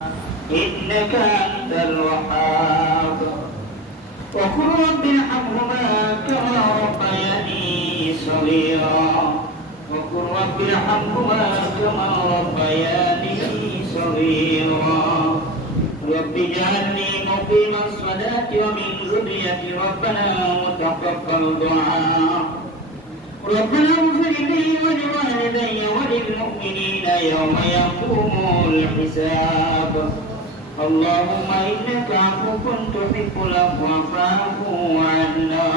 إنك أنت الوهاب وقل رب ارحمهما كما ربياني صغيرا وقل رب ارحمهما كما ربياني صغيرا رب اجعلني مقيم الصلاة ومن ذريتي ربنا وتقبل دعاء ربنا اغفر لي ولوالدي وللمؤمنين يوم يقوم الحساب اللهم إنك عفو تحب العفو فاعف عنا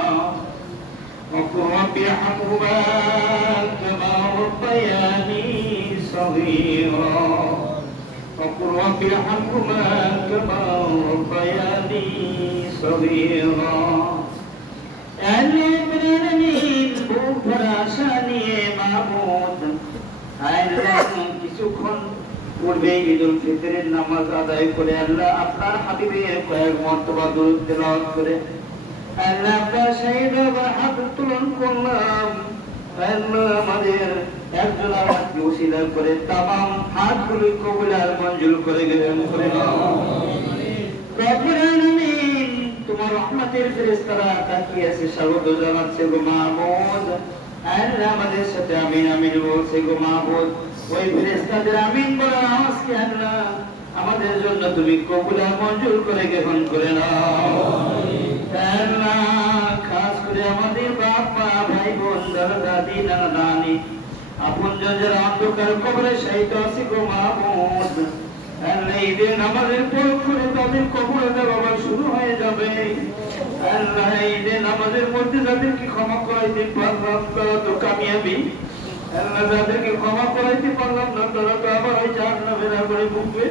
وقل رب ارحمهما كما ربياني صغيرا وقل رب ارحمهما كما ربياني صغيرا কিছুক্ষণ পূর্বে ঈদুল ফিতরের নামাজ আদায় করে আল্লাহ আপনার হাবিবের কয়েক মর্তবা দুরূদ তেলাওয়াত করে আল্লাহ আপনার শাহীদের হাত উত্তোলন করলাম। আল্লাহ আমাদের একজন আমাকে ওসিলা করে তামাম হাতগুলি কবুল আর মঞ্জুর করে গেলেন করে নাও। রব্বুল আলামিন তোমার রহমতের ফেরেশতারা তাকিয়ে আছে স্বাগত জানাচ্ছে গো মাহমুদ। আল্লাহ আমাদের সাথে আমিন আমিন বলছে গো মাহমুদ। ওই ফেরেশতাদের আমিন বলার আওয়াজকে আল্লাহ আমাদের জন্য তুমি কবুল আর মঞ্জুর করে গ্রহণ করে নাও। আল্লাহ খাস করে আমাদের বাপ মা ভাই বোন দাদা দাদি নানা নানি আপনজন যারা অন্ধকার কবরে শায়িত আছে গো মাহমুদ। আল্লাহ ঈদের নামাজের পর করে তাদের কবরে দেওয়া শুরু হয়ে যাবে। আল্লাহ ঈদের নামাজের মধ্যে যাদেরকে ক্ষমা করাইতে পারলাম তারা তো কামিয়াবি। আল্লাহ যাদেরকে ক্ষমা করাইতে পারলাম না তারা তো আবার ওই জাহান্নামের আগুনে ভুগবে।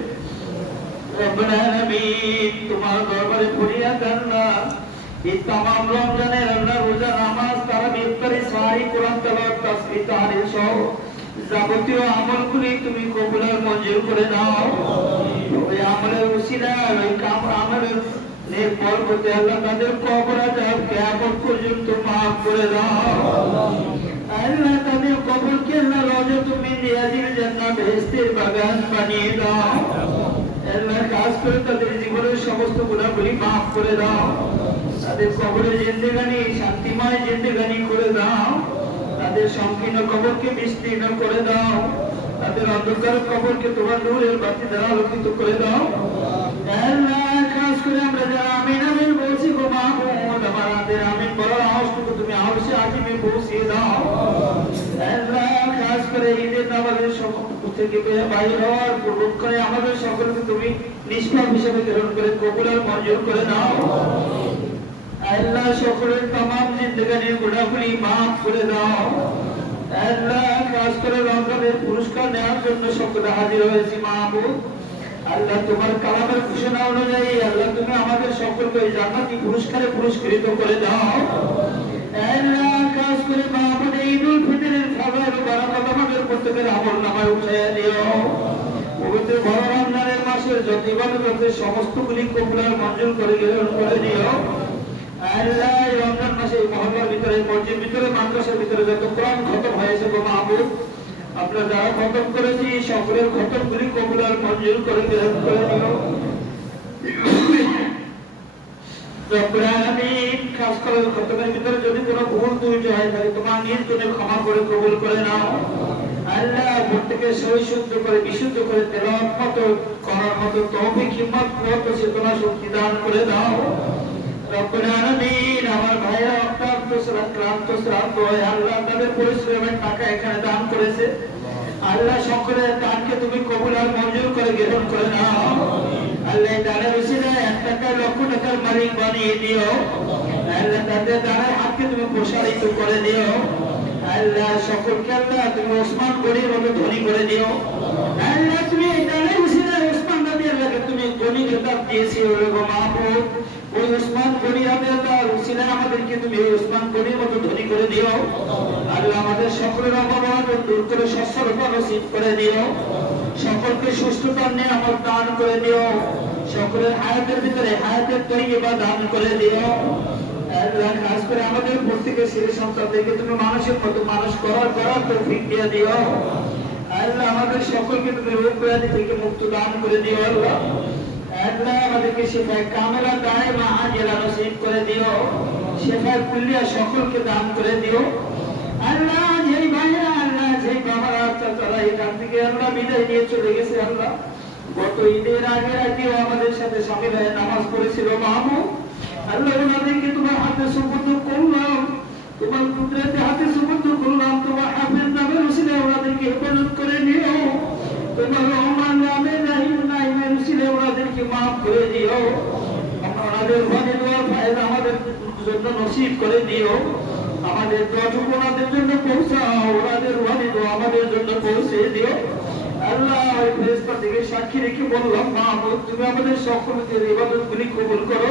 রব্বুল আলামিন তোমার দরবারে ফরিয়াদ আল্লাহ এই তামাম রমজানের আল্লাহ রোজা নামাজ তারাবি ইফতারি সাহারি কোরআন তেলাওয়াত তাসবিহ তাহলিল সহ যাবতীয় আমলগুলি তুমি কবুল আর মঞ্জুর করে দাও। ওই আমলের উসিলায় ওই আমলের পরবর্তী আল্লাহ তাদের কবর আযাব কিয়ামত পর্যন্ত মাফ করে দাও। আল্লাহ তাদের কবরকে আল্লাহ রাওযাতুম মিন রিয়াদিল জান্নাত বেহেশতের বাগান বানিয়ে দাও। আল্লাহ খাস করে তাদের জীবনের সমস্ত গুনাহগুলি মাফ করে দাও। তাদের কবরের জিন্দেগানি শান্তিময় জিন্দেগানি করে দাও। তাদের সংকীর্ণ কবরকে বিস্তীর্ণ করে দাও। তাদের অন্ধকার কবরকে তোমার নূরের বাতি দ্বারা আলোকিত করে দাও। আল্লাহ খাস করে আমরা যারা আমিন আমিন বলছি গো মাহমুদ আমাদের আমিন বলার আওয়াজটুকু তুমি আওয়াজে আজিমে পৌঁছিয়ে দাও। আল্লাহ খাস করে ঈদের নামাজের সকল থেকে বাইরে হওয়ার পূর্বক্ষণে আমাদের সকলকে তুমি নিষ্পাপ হিসেবে গ্রহণ করে কবুল আর মঞ্জুর করে দাও। আল্লাহ সকলের तमाम জিন্দেগানির গুনাহগুলি মাফ করে দাও। আল্লাহ খাস করে রমজানের পুরস্কার নেওয়ার জন্য সকলে হাজির হয়েছি মাহবুব। আল্লাহ তোমার কালামের ঘোষণা অনুযায়ী আল্লাহ তুমি আমাদের সকলকে জান্নাতি পুরস্কারে পুরস্কৃত করে দাও। আল্লাহ খাস করে মাহবুব ঈদুল ফিতরের ফজর ও বারাকাত আমাদের প্রত্যেকের আমলনামায় উঠাইয়া দিও। পবিত্র রমজানের মাসের যত ইবাদত আছে সমস্তগুলি কবুল আর মঞ্জুর করে গ্রহণ করে দিও। আল্লাহ রমজান মাসে মহল্লার ভিতরে মসজিদের ভিতরে মাদ্রাসার ভিতরে যত কোরআন খতম হয়েছে গো মাহবুব আপনারা যারা খতম করেছি সকলের খতমগুলি কবুল আর মঞ্জুর করে গ্রহণ করে নিও। রব্বুল আলামিন খাস করে খতমের ভিতরে যদি কোনো ভুল ত্রুটি হয় তাহলে তোমার নিজ গুণে ক্ষমা করে কবুল করে নাও। আল্লাহ প্রত্যেকে সহি শুদ্ধ করে বিশুদ্ধ করে তেলাওয়াত মতো করার মতো তৌফিক হিম্মত কুওয়াত ও চেতনা শক্তি দান করে দাও। রব্বুল আলামিন আমার ভাইরা ক্লান্ত হয় আল্লাহ তাদের পরিশ্রমের টাকা এখানে দান করেছে। আল্লাহ সকলের দানকে তুমি কবুল আর মঞ্জুর করে গ্রহণ করে নাও। আল্লাহ দানের উসিলায় 1 টাকা লক্ষ টাকার মালিক বানিয়ে দিও। আল্লাহ তাদের দানের হাতকে তুমি প্রসারিত করে দিও। আল্লাহ সকলকে আল্লাহ তুমি ওসমান গনির মতো ধনী করে দিও। আল্লাহ তুমি এই দানের উসিলায় ওসমান রাদিয়াল্লাহু তুমি গনি খেতাব দিয়েছো গো মাহবুব। ওই ওসমান গনি রাদিয়াল্লাহু উসিলায় আমাদেরকে তুমি ওসমান গনির মতো ধনী করে দিও। আল্লাহ আমাদের সকলের অভাব দূর করে সচ্ছলতা নসিব করে দিও। সকলকে সুস্থতার নিয়ামত দান করে দিও। সকলের হায়াতের ভিতরে হায়াতের তৈয়বা দান করে দিও। আল্লাহ খাস করে আমাদের প্রত্যেকের ছেলে সন্তানদেরকে তুমি মানুষের মতো মানুষ করার তৌফিক দিয়ে দিও। আল্লাহ আমাদের সকলকে তুমি রোগ ব্যাধি থেকে মুক্ত দান করে দিও আল্লাহ। আল্লাহ আমাদেরকে শিফায়ে কামেলা দায়েমা আজেলা নসিব করে দিও। শিফায়ে কুল্লিয়া সকলকে দান করে দিও আল্লাহ। যেই ভাইরা আল্লাহ যেই বাবারা তারা এখান থেকে আল্লাহ বিদায় নিয়ে চলে গেছে আল্লাহ, গত ঈদের আগে রাতেও আমাদের সাথে শামিল হয়ে নামাজ পড়েছিল মাহমুদ আল্লাহ, ওনাদেরকে তোমার হাতে সুপুর্দ করলাম, তোমার কুদরতে হাতে সুপুর্দ করলাম। তোমার হাফেজ নামের উসিলে ওনাদেরকে হেফাজত করে নিও, তোমার রহমান নামে নাইমের উসিলে ওনাদেরকে মাফ করে দিও। আমাদের ঘরে দোয়ার ফায়দা আমাদের জন্য নসিব করে দিও। আমাদের দোয়াটুকু ওনাদের জন্য পৌঁছাও, ওনাদের ঘরে দোয়া আমাদের জন্য পৌঁছে দিও আল্লাহ। ওই ফেরেশতা থেকে সাক্ষী রেখে বললাম মাহমুদ তুমি আমাদের সকলের ইবাদতগুলি কবুল করো,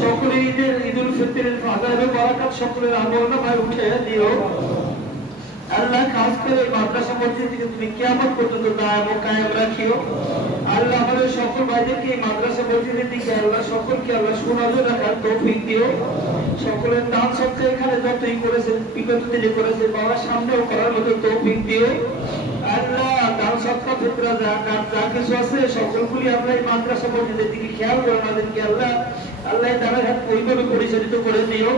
সকলের ঈদুল ফিতরের ফায়দা বারাকাত সকলের আমলনামায় উঠে দিও আল্লাহ। খাস করে মাদ্রাসা মসজিদ থেকে তুমি কিয়ামত পর্যন্ত দায়েম ও কায়েম রাখিও আল্লাহ। আমাদের সকল ভাইদেরকে এই মাদ্রাসা মসজিদের দিকে আল্লাহ সকলকে আল্লাহ সুনজর রাখার তৌফিক দিও। সকলের দান সৎকার এখানে যতই করেছেন বিগত দিনে করেছেন বাবার সামনেও করার মতো তৌফিক দিও আল্লাহ। দান সৎকার ফিতরা যা কিছু আছে সকলগুলি আমরা এই মাদ্রাসা মসজিদের দিকে খেয়াল করে আমাদেরকে আল্লাহ আল্লাহ তারা ওইভাবে পরিচালিত করে দিও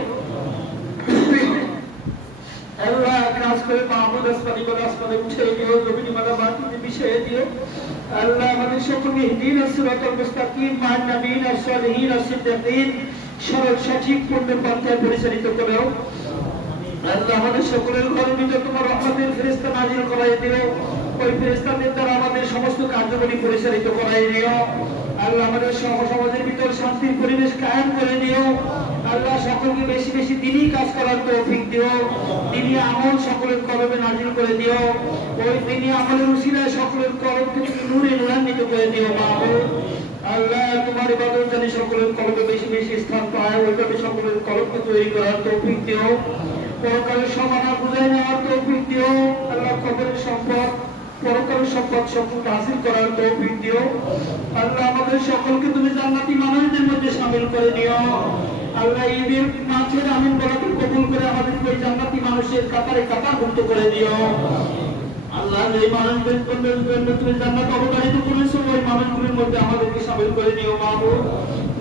আল্লাহ। খাস করে মাহমুদ আসমানি বলে আসমানে উঠে দিও, জমিনি মালা মাটিতে মিশিয়ে দিও আল্লাহ। আমাদের সকলকে ইহদিনাস সিরাতাল মুস্তাকিম মা'আন নাবিয়িনা সালিহিন সিদ্দিকিন সরল সঠিক পূর্ণ পন্থায় পরিচালিত করো আল্লাহ। আমাদের সকলের ঘরের ভিতরে তোমার রহমতের ফেরেশতা নাযিল করাই দিও, ওই ফেরেশতাদের দ্বারা আমাদের সমস্ত কার্যক্রম পরিচালিত করাই দিও আল্লাহ। আমাদের সমাজের ভিতর শান্তির পরিবেশ কায়েম করে দিও আল্লাহ। সকলকে বেশি বেশি দিনই কাজ করার তৌফিক দিও, দিনই আমল সকলের কলবে নাযিল করে দিও, ওই দিনই আমলের উসিলায় সকলের কলবকে নূরে নূরান্বিত করে দিও মাহবুব আল্লাহ। তোমার ইবাদত জানি সকলের কলবে বেশি বেশি স্থান পায়, ওইভাবে সকলের কলবকে তৈরি করার তৌফিক দিও, পরকালের সমানা বুঝাই নেওয়ার তৌফিক দিও আল্লাহ। কবরের সম্পদ পরকালের সম্পদ সকলকে হাসিল করার তৌফিক দিও আল্লাহ। আমাদের সকলকে তুমি জান্নাতি মানুষদের মধ্যে শামিল করে নিও আল্লাহ। ঈদের মাঝের আমিন বলাকে কবুল করে আমাদেরকে ওই জান্নাতি মানুষের কাতারে কাতারভুক্ত করে দিও আল্লাহ। যে মানুষদের জন্য তুমি জান্নাত অবধারিত করেছো ওই মানুষগুলির মধ্যে আমাদেরকে শামিল করে নিও মাহবুব।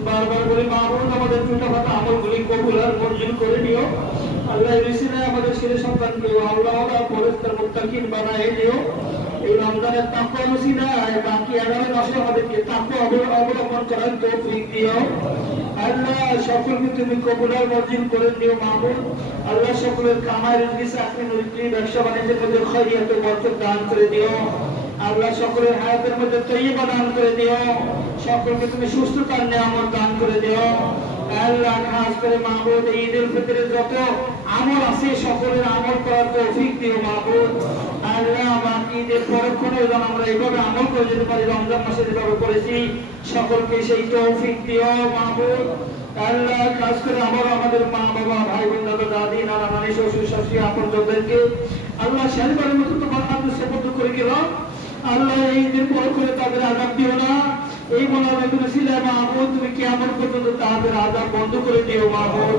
বারবার বলে মাহবুব আমাদের ছোটখাটো আমলগুলি কবুল আর মঞ্জুর করে নিও আল্লাহ। রিসিলায় আমাদের ছেলে সন্তানকে আল্লাহ পরিষ্কার মুত্তাকিন বানায় দিও। এই রমজানের তাকওয়া ওসিলায় বাকি 11 মাসে আমাদেরকে তাকওয়া অবলম্বন করার তৌফিক দিও আল্লাহ। সকলকে তুমি কবুল আর মঞ্জুর করে নিও মাহবুব আল্লাহ। সকলের কামাই রিজকি চাকরি নৌকরি ব্যবসা বাণিজ্যের মধ্যে খয়রিয়াত ও বরকত দান করে দিও আল্লাহ। সকলের হায়াতের মধ্যে তয়্যিবা দান করে দিও, সকলকে তুমি সুস্থতার নিয়ামত দান করে দিও আল্লাহ। খাস করে মাহবুব ঈদুল ফিতরের যত আমল আছে সকলের আমল করার তৌফিক দিও মাহবুব আল্লাহ। বাকি ঈদের পরক্ষণে যেন আমরা এইভাবে আমল করে যেতে পারি রমজান মাসে যেভাবে করেছি সকলকে সেই তৌফিক দিও মাহবুব আল্লাহ। খাস করে আমাদের মা বাবা ভাই বোন দাদা দাদি নানা নানি শ্বশুর শাশুড়ি আপনজনদেরকে আল্লাহ শেষবারের মতো তোমার হাতে সুপুর্দ করে গেলাম আল্লাহ। এই ঈদের পরক্ষণে তাদের আযাব দিও না, এই মোনাজাত করেছিলাম মাহবুব তুমি কিয়ামত পর্যন্ত তাদের আযাব বন্ধ করে দিও মাহবুব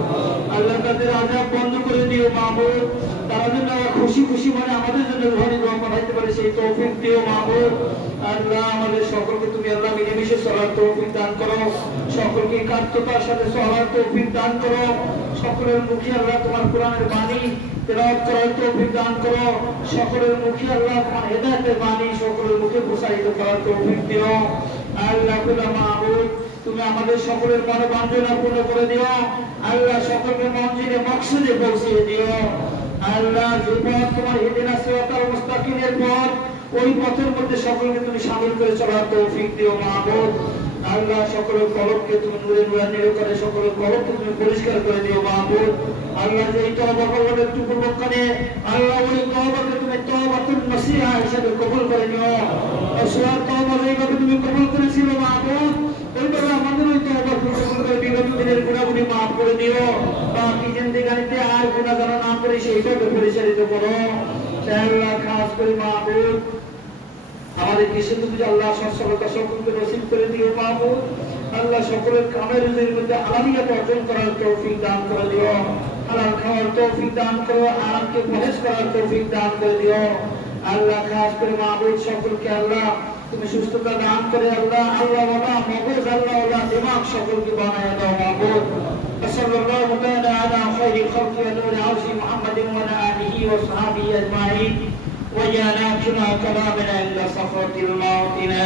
আল্লাহ। তাদের আযাব বন্ধ করে দিও মাহবুব, তারা যেন খুশি খুশি মানে আমাদের জন্য ঘরে দোয়া পাঠাইতে পারে সেই তৌফিক দিও মাহবুব আল্লাহ। আমাদের সকলকে তুমি আল্লাহ মিলেমিশে চলার তৌফিক দান করো, সকলকে একাত্মতার সাথে চলার তৌফিক দান করো, সকলের মুখে আল্লাহ তোমার কোরআনের বাণী তেলাওয়াত করার তৌফিক দান করো, সকলের মুখে আল্লাহ তোমার হেদায়েতের বাণী সকলের মুখে প্রসারিত করার তৌফিক দিও আল্লাহ। মাহবুব তুমি আমাদের সকলের মনে বাঞ্ছনা পূর্ণ করে দিও আল্লাহ। সকলকে মঞ্জিলে মকসুদে পৌঁছিয়ে দিও আল্লাহ। যে পথ তোমার ইহদিনাস সিরাতাল মুস্তাকিমের পথ ওই পথের মধ্যে সকলকে তুমি শামিল করে চলার তৌফিক দিও মাহবুব আল্লাহ। সকলের কলবকে তুমি নূরে নূরান্বিত করে সকলের কলবকে তুমি পরিষ্কার করে দিও মাহবুব আল্লাহ। যে তওবা করলাম একটু পূর্বক্ষণে আল্লাহ ওই তওবাকে তুমি তওবাতুন নসিহা হিসেবে কবুল করে নিও। আসওয়ার তওবা যেভাবে তুমি কবুল করেছিল মাহবুব ওইভাবে আমাদের ওই তওবা কবুল করে বিগত দিনের গুনাহগুলি মাফ করে দিও, বাকি জিন্দেগানিতে আর গুনাহ যেন না করে সেইভাবে পরিচালিত করো আল্লাহ। খাস করে মাহবুব আমাদের দেশে তুমি আল্লাহ সচ্ছলতা সকলকে নসিব করে দিও মাহবুব আল্লাহ। সকলের কামের রুজির মধ্যে হালালিয়াত অর্জন করার তৌফিক দান করে দিও, হালাল খাওয়ার তৌফিক দান করো, আরামকে পরহেজ করার তৌফিক দান করে দিও আল্লাহ খাস করে মাহবুব সকলকে আল্লাহ তুমি সুস্থতা দান করে আল্লাহ আল্লাহ ওয়ালা মগজ আল্লাহ ওয়ালা দিমাগ সকলকে বানায় দাও মাহবুব সাল্লাল্লাহু তাআলা আলা খায়রি খালকি ওয়া নূরি আরশি মুহাম্মাদিন ওয়া আলা আলিহি ওয়া সাহবিহি আজমাইন ওয়া জানাতুনা কালামনা ইল্লা সাফাতিল মাউতিনা